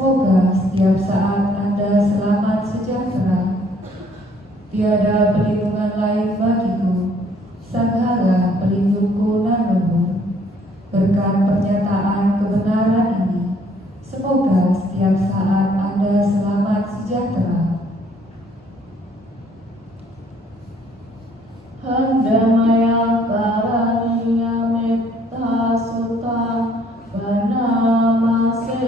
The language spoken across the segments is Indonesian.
Semoga setiap saat Anda selamat sejahtera. Tiada perlindungan lain bagiku, Sanghara pelindungku nan luhur. Berkat pernyataan kebenaran ini, semoga setiap saat Anda selamat sejahtera. Handamaya karaniya metta sutta banamase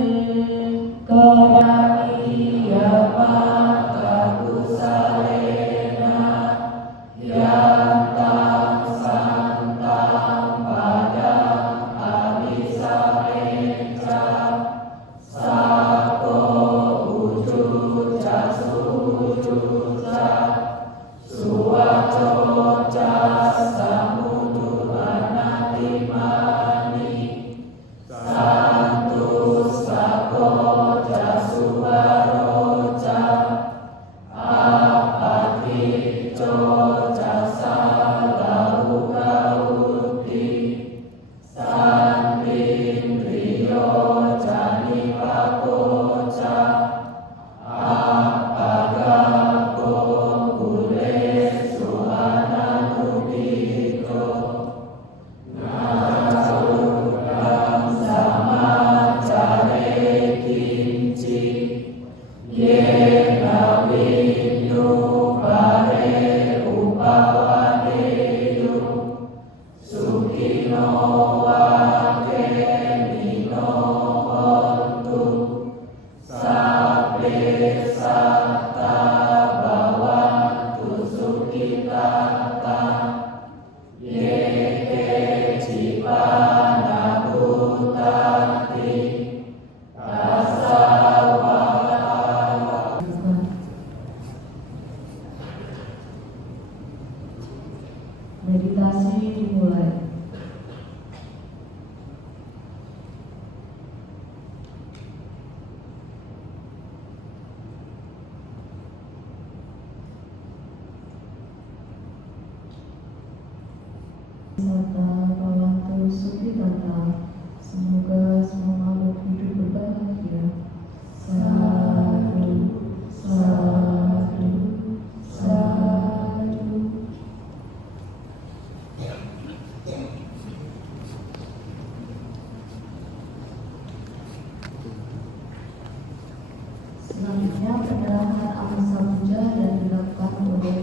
karaniya patta kusalena yattam santam padam abhisameca sako ujuca sujuca suwaco samudu anatimani santus sakoca suwaroca apatico casalahu kauti sandindriyo canipakoca apagapo kulesu ananudito narukam samacare kinci yena vinyu pare upawadeyu sukino wake nino hontu sabbe satta bhavantu sukitata yeke cipana bhutati tasawara. Meditasi dimulai. Sata Bhavantu Sukitata. Semoga semua makhluk hidup berbahagia. Sadu, sadu, sadu. Selanjutnya penyerahan amsa puja dan dilakukan oleh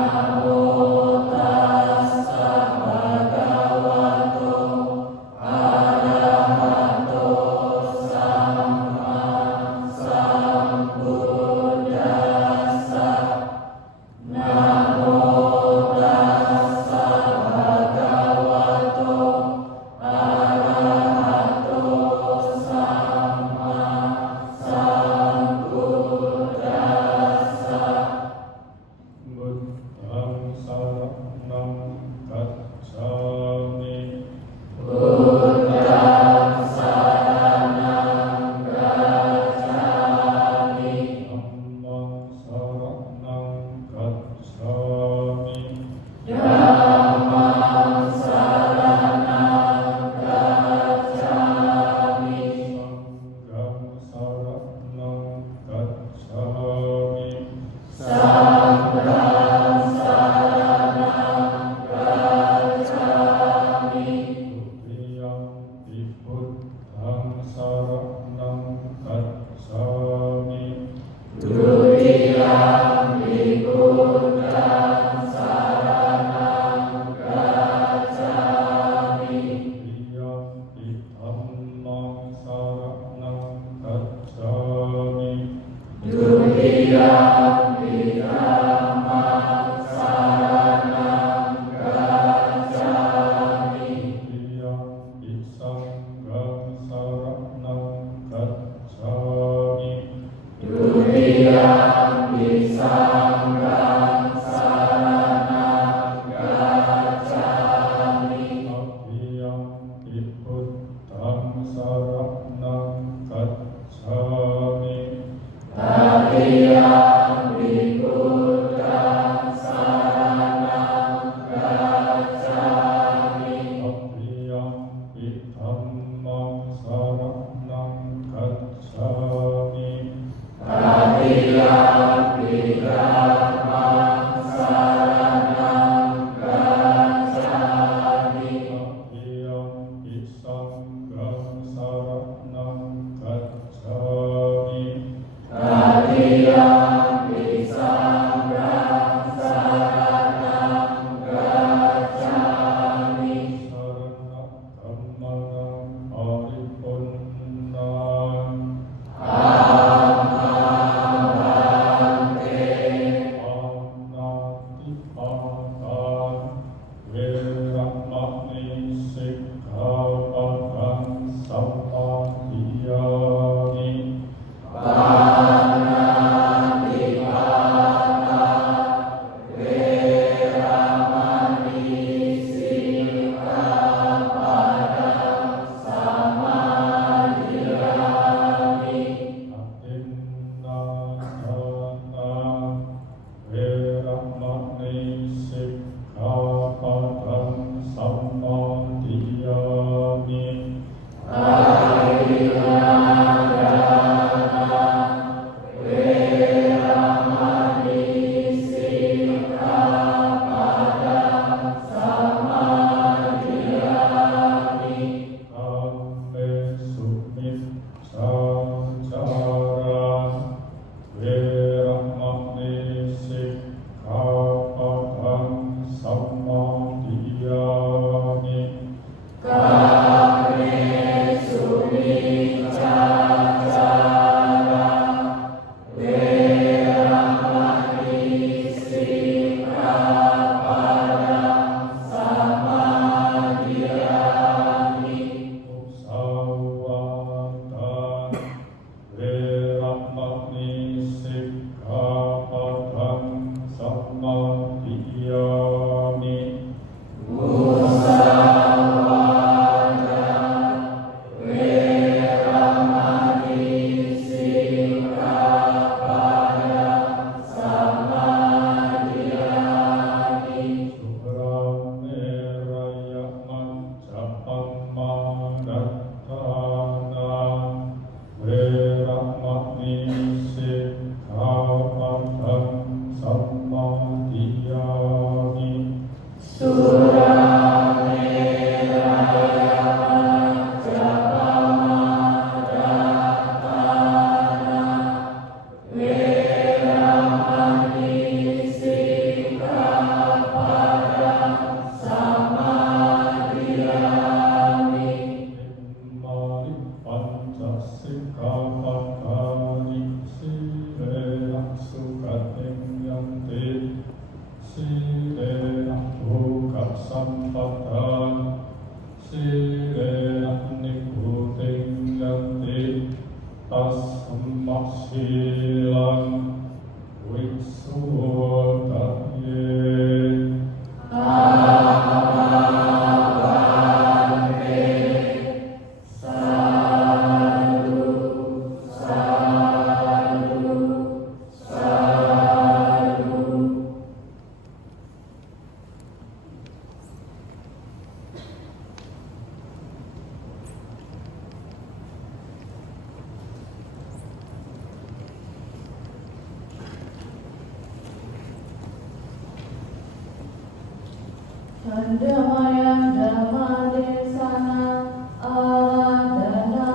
Namo tassa saranang gacchami. Dutiyampi buddhang saranang gacchami. Titiyampi dhammang saranang gacchami. Dutiyampi dhammang saranang gacchami. Titiyampi sanghang saranang gacchami. Dutiyampi sanghang saranang gacchami. Tatiyampi buddhang saranang gacchami. Tatiyampi buddhang saranang gacchami. Tatiyampi dhammang saranang gacchami. Tatiyampi dhammang saranang gacchami. Tatiyampi sanghang saranang gacchami. Tatiyampi sanghang saranang gacchami. Sarana dhammanang paripurnan. Amavante. Anatipadan veramani sikkhapadang sammadhiyami. Panatipata veramani sikkhapadang samadhiyami. Adinnadanang veramani sikkhapadang sammadhiyami. Adinnadanang veramani sikkhapadang samadhiyami. Kambe sumiccacara veramani sikkhapadang sammadhiyami. Kambe sumiccacara veramani sikkhapadang samadhiyami. Musawatan veramani sikkhapadang sammadhiyami. Musawatan veramani sikkhapadang samadhiyami. Subrameraya manjapang madattana veramani sikkhapadang sammadhiyami. Surameraya majapamadatthana veramani sikkhapadang samadhiyami. Mari pancasikkhapadani sirena sukating yanti. Sirena bhuka sampadan. Sirena nikkuting yanti. Tasmassilang wiksudaye. Amavante. Sadhu, sadhu, sadhu. Candamaya Dhamadesana Aradana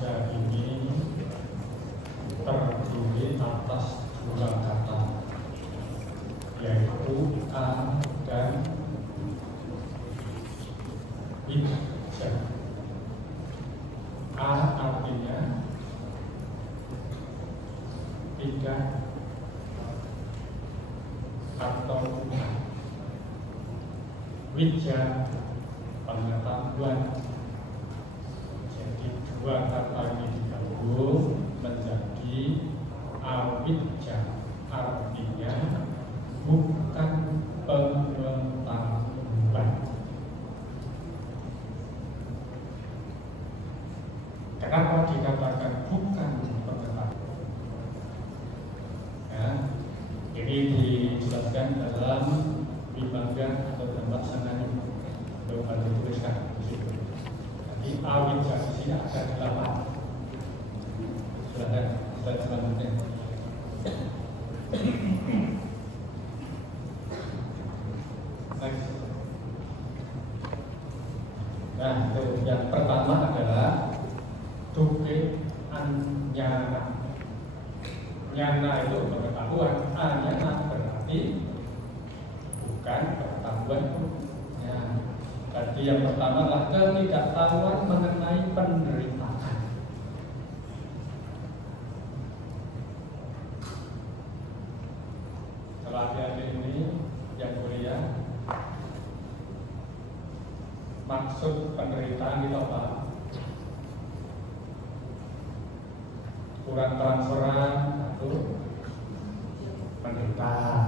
awicca ini terdiri atas dua kata, yaitu a dan icca. A artinya tidak atau bukan. Wicca pengetahuan. Jadi dua kata ini digabung menjadi awicca, artinya bukan pengetahuan. Kenapa dikatakan bukan pengetahuan? Ya, ini dijelaskan dalam Bimangga atau dalam Laksananya, belum ada dituliskan di situ. Jadi awicca di sini ada 8. Silakan, slide selanjutnya. Next. Nah, itu yang pertama adalah duke anyana. Nyana itu pengetahuan, anyana berarti bukan pengetahuan. Ya. Jadi yang pertama adalah ketidaktahuan mengenai penderitaan. Kalau adik-adik ini yang kuliah, maksud penderitaan itu apa? Kurang transferan atau penderitaan.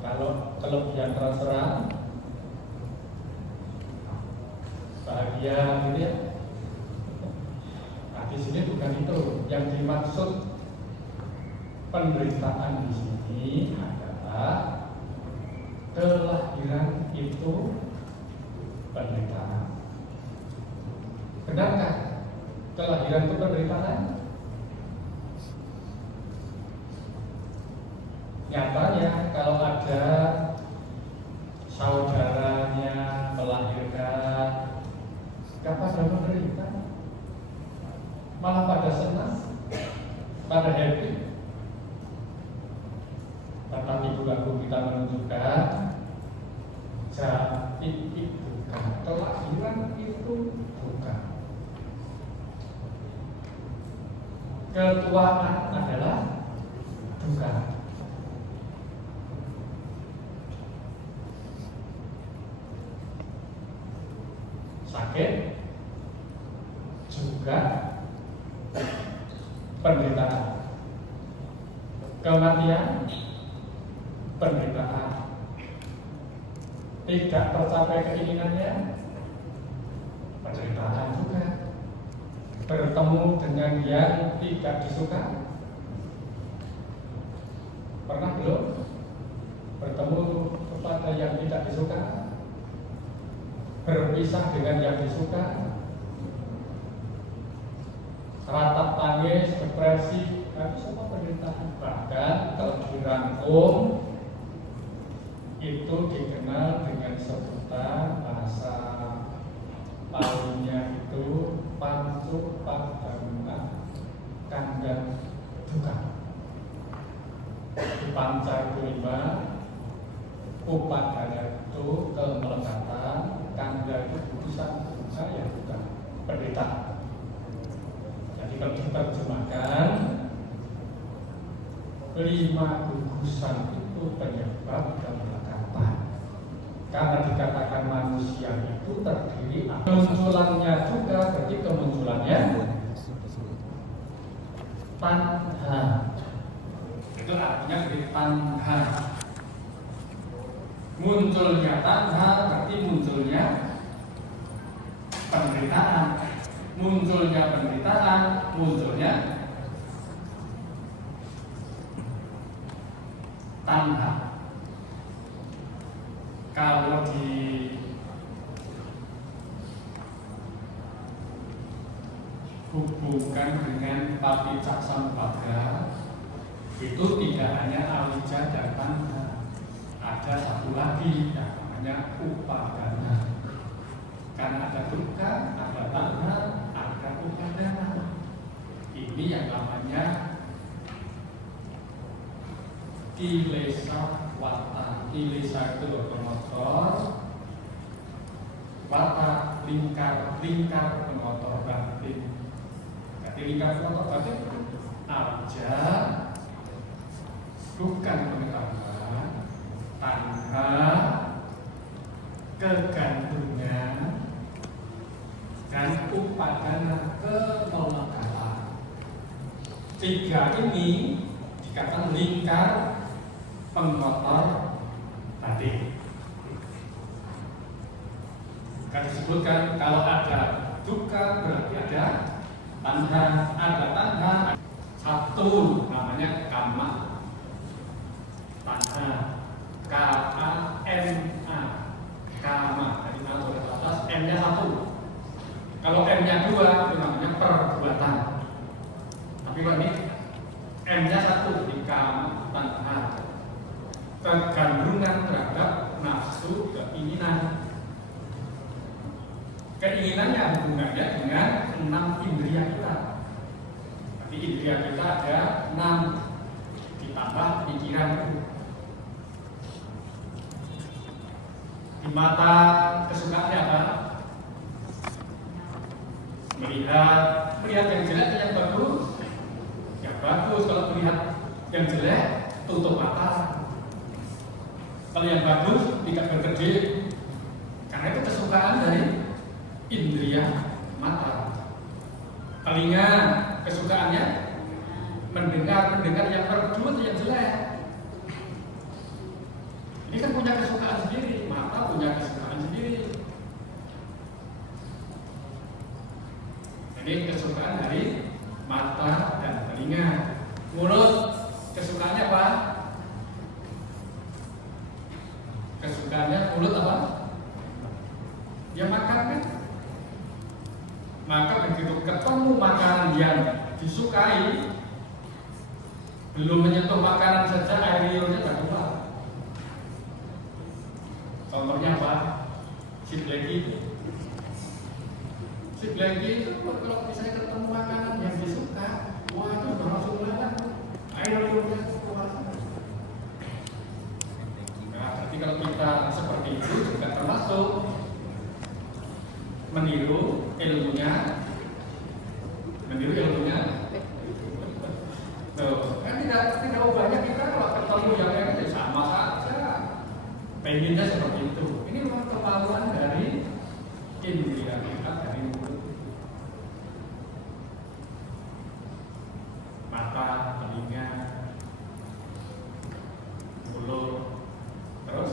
Kalau kelebihan transferan, bahagia gitu ya. Nah, di sini bukan itu. Yang dimaksud penderitaan di sini adalah kelahiran itu penderitaan. Benarkah kelahiran itu penderitaan? Nyatanya kalau ada saudaranya melahirkan, gak pada menderita, malah pada senang, pada happy. Tetapi juga kita menunjukkan jadi itu bukan, kelahiran itu bukan. Ketuaan adalah duka. Sakit juga penderitaan. Kematian penderitaan. Tidak tercapai keinginannya penderitaan juga. Bertemu dengan yang tidak disuka, pernah belum? Bertemu kepada yang tidak disuka, berpisah dengan yang disuka, ratap tangis, depresi, itu semua penderitaan. Bahkan kalau dirangkum itu dikenal dengan sebutan bahasa palingnya itu pancu padana kandang duka. Di panca itu 5, upadana itu kemelekatan, kanda itu putusan, duka ya duka, penderitaan. Jadi kalau diterjemahkan 5 gugusan itu penyebab kemelekatan. Karena dikatakan manusia itu terdiri kemunculannya juga, berarti kemunculannya tanha. Itu artinya dari tanha. Munculnya tanha berarti munculnya penderitaan. Munculnya penderitaan, munculnya tanha. Kalau dihubungkan dengan Paticaksamuppada, itu tidak hanya awicca dan tanha, ada satu lagi yang namanya upadana. Karena ada duka, ada tanha, ada upadana. Ini yang namanya kilesa wata. Kilesa itu lokomotor, wata lingkar pemotor batin. Jadi lingkar pemotor batin aja bukan pengetahuan tanpa kegantungan dan upadana kemolakalan. Tiga ini dikatakan lingkar pemotor batin. Kan disebutkan kalau ada duka berarti ada tanda, satu namanya kama, tanda, K-A-M-A, kama. Jadi kalau di atas M-nya satu. Kalau M-nya dua itu namanya perbuatan. Tapi kalau ini M-nya satu di kama, tanda, kegandrungan terhadap nafsu keinginan. Keinginannya hubungannya dengan 6 indria kita. Jadi indria kita ada 6 ditambah pikiran itu. Di mata kesukaannya apa? Melihat yang jelek atau yang bagus? Yang bagus. Kalau melihat yang jelek, tutup mata. Kalau yang bagus tidak berkedip. Karena itu kesukaan dari indria mata. Telinga kesukaannya mendengar yang merdu atau yang jelek. Ini kan punya kesukaan sendiri, mata punya kesukaan sendiri. Ini kesukaan dari mata dan telinga. Mulut kesukaannya apa? Kesukaannya mulut apa? Ya makan kan? Maka begitu ketemu makanan yang disukai, belum menyentuh makanan saja air liurnya sudah keluar. Contohnya apa? Sibleki itu kalau misalnya ketemu makanan yang disuka, wah itu sudah langsung banget air liurnya keluar. Nah, berarti kalau kita seperti itu juga termasuk meniru ilmunya. Kan tidak ubahnya kita kalau ketemu yang lain ya sama saja. Pengennya seperti itu. Ini memang kemaluan dari indria kita, dari mulut, mata, telinga, mulut, terus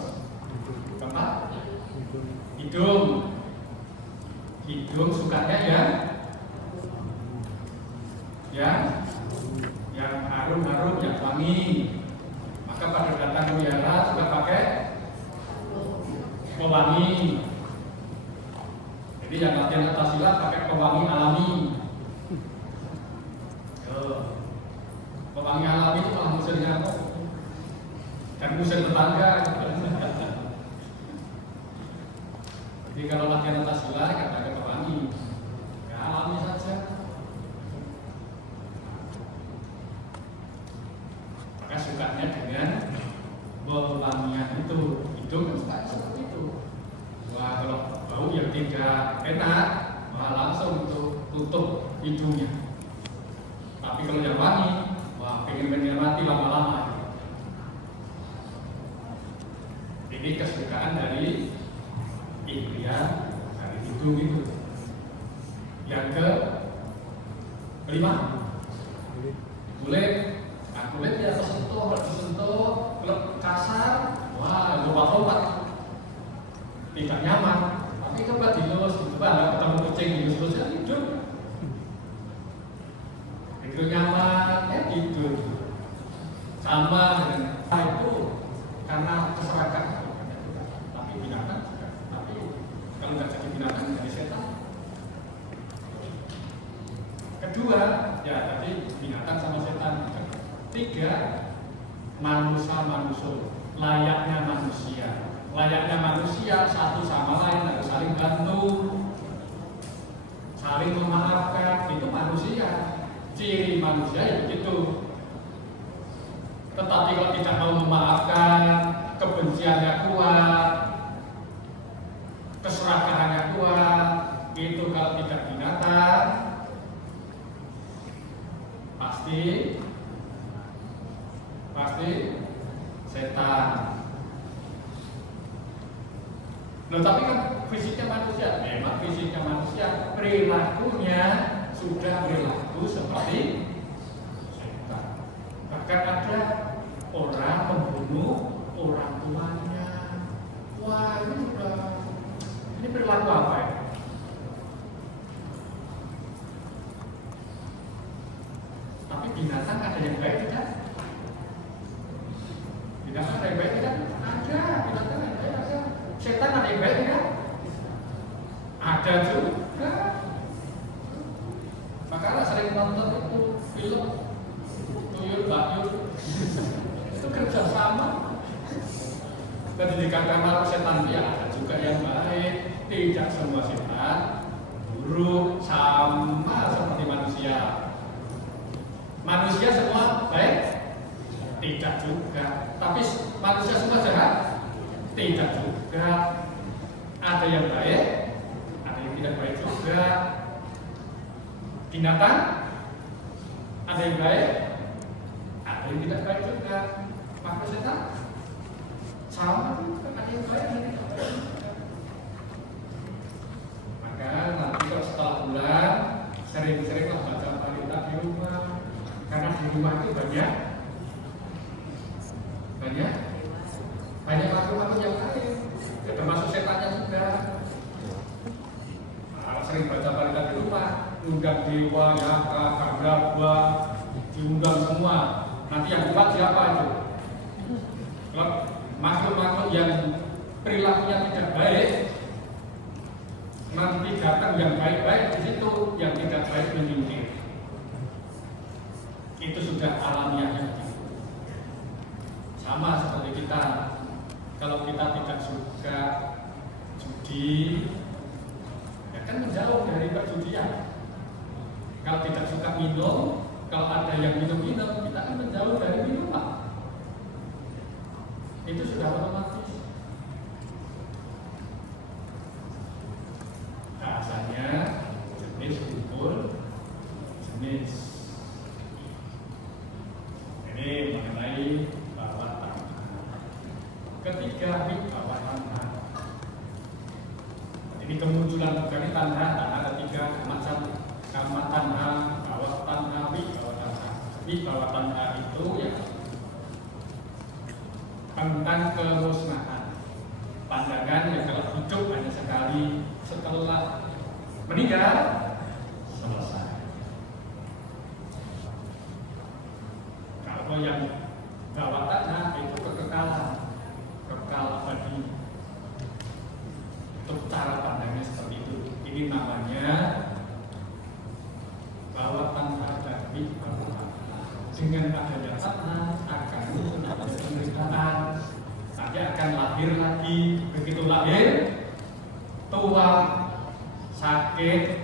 tempat hidung. Hidung sukanya yang harum-harum, yang wangi. Maka pada datang wiara suka pakai pewangi. Jadi yang latihan atasila pakai pewangi alami. Pewangi alami itu malah musir nyamuk dan musir tetangga. Jadi kalau latihan atasila nggak pakai pewangi, ya alami saja. Maka sukanya dengan pewangian itu. Hidung kan suka seperti itu. Wah kalau bau yang tidak enak, malah langsung untuk tutup hidungnya. Tapi kalau yang wangi, wah pengen menikmati lama-lama. Ini kesukaan dari indria dari hidung itu. Yang kelima, kulit. Nah, kulit ya disentuh, kalau kasar, wah lompat-lompat, tidak nyaman. Tapi coba dilus, coba nggak ketemu kucing dilus-lus ya tidur. Tidur nyaman, ya tidur. Sama dengan itu karena keserakahan. Tapi binatang juga. Tapi kalau nggak jadi binatang jadi setan. Kedua, ya tadi binatang sama setan. Tiga, manusia, layaknya manusia. Layaknya manusia satu sama lain harus saling bantu, saling memaafkan. Itu manusia. Ciri manusia ya begitu. Tetapi kalau tidak mau memaafkan, kebenciannya kuat, keserakahannya kuat, itu kalau tidak binatang, pasti setan. Loh, tapi kan fisiknya manusia, memang fisiknya manusia, perilakunya sudah perilaku seperti setan. Bahkan ada orang membunuh orang tuanya. Wah, ini perilaku apa ya? Tapi binatang ada yang baik tidak? Binatang ada yang baik tidak? Ada, binatang ada yang baik ada. Setan ada yang baik tidak? Ada juga. Makanya sering nonton itu film Tuyul Bayul itu kerjasama. Tadi dikatakan setan dia ada juga yang baik. Tidak semua setan buruk, sama seperti manusia. Manusia semua baik? Tidak juga. Tapi manusia semua jahat? Tidak juga. Ada yang baik, ada yang tidak baik juga. Binatang? Ada yang baik, ada yang tidak baik juga. Maka setan? Sama juga, ada yang baik, ada yang tidak baik. Maka nanti kalau setelah bulan, sering-seringlah baca berita di rumah. Karena di rumah itu banyak makhluk-makhluk yang lain, ya termasuk setannya juga. Nah, sering baca berita di rumah, undang dewa, yaka, kagaba, diundang semua. Nanti yang kuat siapa itu? Kalau makhluk-makhluk yang perilakunya tidak baik, nanti datang yang baik-baik di situ, yang tidak baik menyingkir. Itu sudah alamiahnya. Sama seperti kita, kalau kita tidak suka judi, ya kan menjauh dari perjudian. Kalau tidak suka minum, kalau ada yang minum-minum, kita kan menjauh dari minuman. Itu sudah otomatis. Rasanya jenis kumpul jenis. Ini mengenai bawah tanah. Ketiga, bawah tanah. Ini kemunculan bukan tanah ketiga macam kama tanah, bawah tanah, bawah tanah. Bawah tanah itu ya tentang kemusnahan. Pandangan yang kalau hidup hanya sekali, setelah meninggal selesai. Kalau yang bawah tanah itu kekekalan, kekal abadi. Itu cara pandangnya seperti itu. Ini namanya bawah tanah dari bawah tanah. Dengan adanya tanah akan ada penderitaan. Nanti akan lahir lagi. Begitu lahir, tua, sakit,